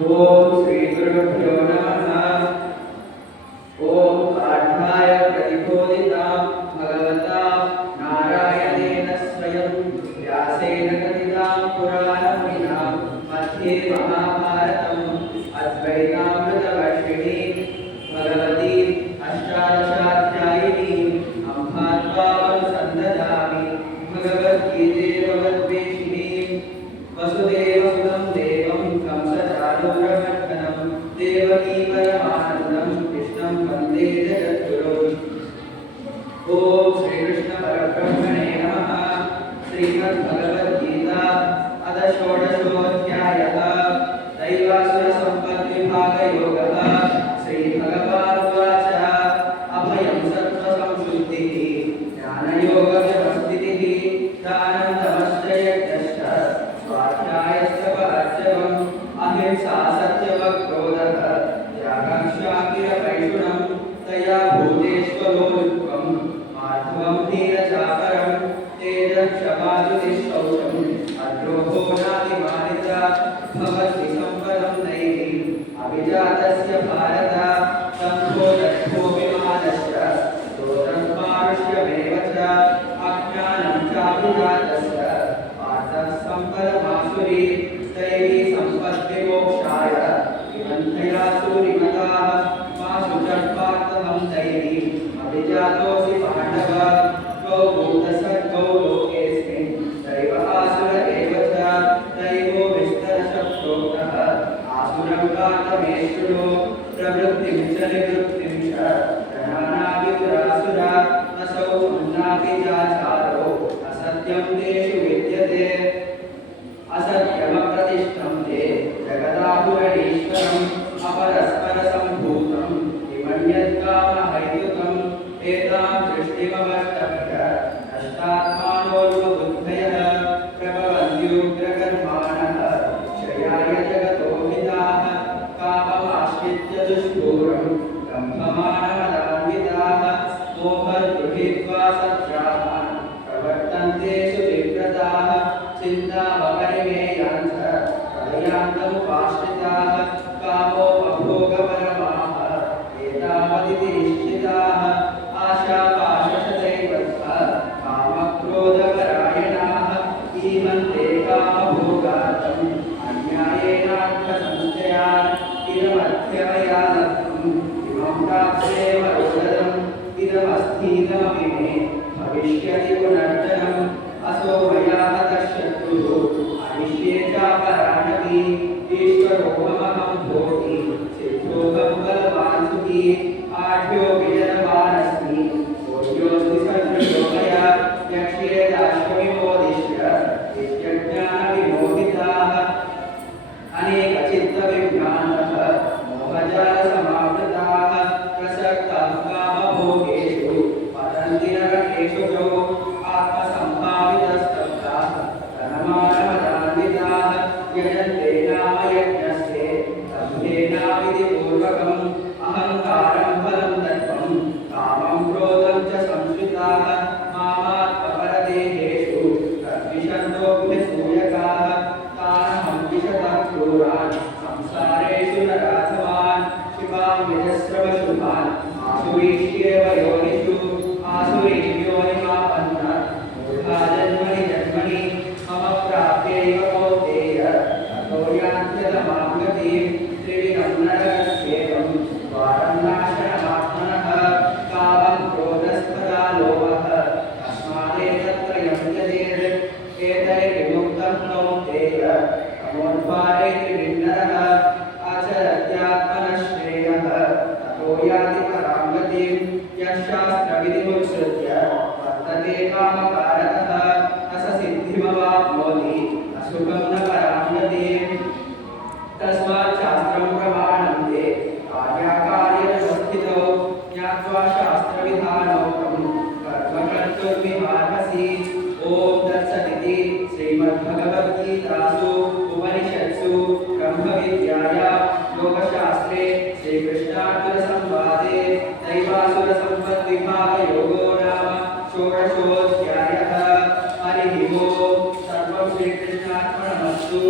ओम श्री गुरुभ्यो नमः। ओम पाठाय प्रतिबोधितां भगवता नारायणेन स्वयं व्यासेन कथितां पुराणमुनिना मध्ये महाभारतम् अद्वैतामृतवर्षिणीं भगवतीं अष्टादशाध्यायिनीं अम्बा संददामि। भगवद्गीते भगवद्वेषिणीं वसुदेवसुतं देवं कंसचाणूरमर्दनं देवकी परमानन्दं कृष्णं वन्दे जगद्गुरुम्। ओम श्री कृष्ण परब्रह्मणे नमः। श्रीमद्भगवद्गीता अथ षोडशोऽध्यायः। दैवासुर सम्पद्विभागयोगः। श्रीभगवानुवाच अभयं सत्त्वसंशुद्धिः ज्ञानयोगव्यवस्थितिः दानं तपश्च यज्ञश्च स्वाध्यायस्तपःर्जवम् अहिंसा सत्यवक्रोधः त्यागं शान्तिरपैशुनं तया भूतेष्वलोलुप्त्वं माधवं धीरचापरं तेजक्षमाधुतिशौचम् अद्रोहो नातिमानिता भवति सम्पदं दैवीम् अभिजातस्य भारत संभो दक्षोऽभिमानश्च दोषं पारुष्यमेव च अज्ञानं चाभिजातस्य पार्थः सम्पदमासुरी दैवी सम्पद्विमोक्षाय विबन्धया सूरिमताः मासु जड्पार्थहं दैवीम् अभिजातोऽसि पाण्डव द्वौ भूतसर्गौ लोकेऽस्मिन् दैव आसुर एव च दैवो विस्तरशः प्रोक्तः आसुरं गातमे शृणु प्रवृत्तिं च निवृत्तिं च प्रधानाभिदुरासुरा असौ अन्नाभिजाचारो असत्यं तेषु विद्यते असत्यमप्रतिष्ठं ते जगदाहुरणीश्वरम् अपरस्परसम्भूतं किमन्यत्कामहैतुकम् एतां सृष्टिमवष्टभ्य नष्टात्मानोऽल्पबुद्धयः प्रभवन्त्युग्रकर्माणः क्षयाय जगतोहिताः काममाश्रित्य दुष्पूरं दम्भमानमदान्विताः मोहद्गृहीत्वा सद्ग्रामान् प्रवर्तन्ते सुविव्रताः चिन्तामपरिमेयाञ्च प्रलयान्तमुपाश्रिताः कामोपभोगपरमाः एतावदिति निश्चिताः आशापाशशतैवत्व कामक्रोधपरायणाः ईमन्ते कामभोगार्थम् अन्यायेनार्थसंशयान् इदमध्यमया लब्धम् इमं प्राप्स्ये वरोदरम् इदमस्थीतमपि मे भविष्यति पुनर्जनम् असो मया हतः शत्रुः अनिष्ये चापराणपि ईश्वरोऽहमहं भोगी सिद्धोऽहं बलवान् सुखी आढ्यो विजनवानस्मि भोग्योऽस्मि सदृशो मया यक्ष्ये दास्यमिमोदिष्य नित्यज्ञानविमोहिताः अनेकचित्तविभ्रान्तः मोहजालसमावृताः प्रसक्ताः कामभोगेषु पतन्ति नरकेषु च आत्मसम्भावितस्तब्धाः धनमानमदान्विताः यजन्ते नाम यज्ञस्ते दम्भेनाविधिपूर्वकम् अहङ्कारं फलं दर्पं कामं क्रोधं च संश्रिताः मामात्मपरदेहेषु तद्विषन्तोऽभ्यसूयकाः तानहं विशतः क्रूरान् संसारेषु नराधमान् शिवां यजस्रवशुभान् आसुरीष्येव योनिषु आसुरीयोनिमापन्न मूढा जन्मनि जन्मनि मम प्राप्यैव कौन्तेय ततो यान्त्यधमां गतिं त्रिविधं नरकस्येवं द्वारं नाशनमात्मनः कामं क्रोधस्तथा लोभः तस्मादेतत्त्रयं त्यजेत् एतैर्विमुक्तं कौन्तेय तमोद्वारे त्रिभिन्नरः आचरत्यात्मनः श्रेयः ततो याति परां गतिं यः शास्त्रविधिमुत्सृत्य वर्तते कामकारतः न स सिद्धिमवाप्नोति न सुखं न परां गतिम् तस्मात् शास्त्रं प्रमाणं ते कार्याकार्यव्यवस्थितौ ज्ञात्वा शास्त्रविधानोक्तं कर्म कर्तुर्विहार्हसि। ॐ तत्सदिति श्रीमद्भगवद्गीतासु उपनिषत्सु ब्रह्मविद्यायां योगशास्त्रे श्रीकृष्णार्जुनसंवादे दैवासुरसम्पद्विभागयोगो नाम षोडशोऽध्यायः। हरिः ओम्। सर्वं श्रीकृष्णार्पणमस्तु।